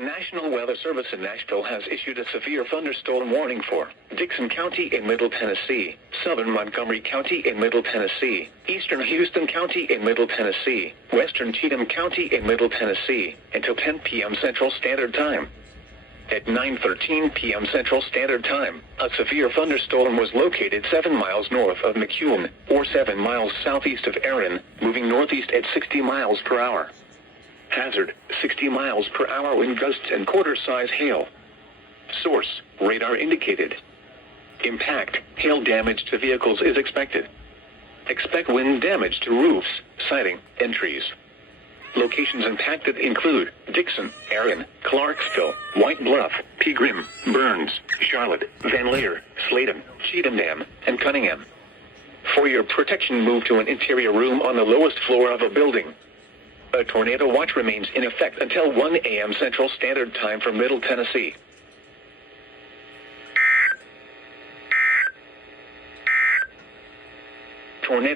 National Weather Service in Nashville has issued a severe thunderstorm warning for Dixon County in Middle Tennessee, southern Montgomery County in Middle Tennessee, eastern Houston County in Middle Tennessee, western Cheatham County in Middle Tennessee, until 10 p.m. Central Standard Time. At 9:13 p.m. Central Standard Time, a severe thunderstorm was located 7 miles north of McCune, or 7 miles southeast of Erin, moving northeast at 60 miles per hour. Hazard, 60 miles per hour wind gusts and quarter-size hail. Source, radar indicated. Impact, hail damage to vehicles is expected. Expect wind damage to roofs, siding, and trees. Locations impacted include Dixon, Erin, Clarksville, White Bluff, Pegram, Burns, Charlotte, Van Leer, Sladen, Cheatham Dam, and Cunningham. For your protection, move to an interior room on the lowest floor of a building. A tornado watch remains in effect until 1 a.m. Central Standard Time for Middle Tennessee. Tornado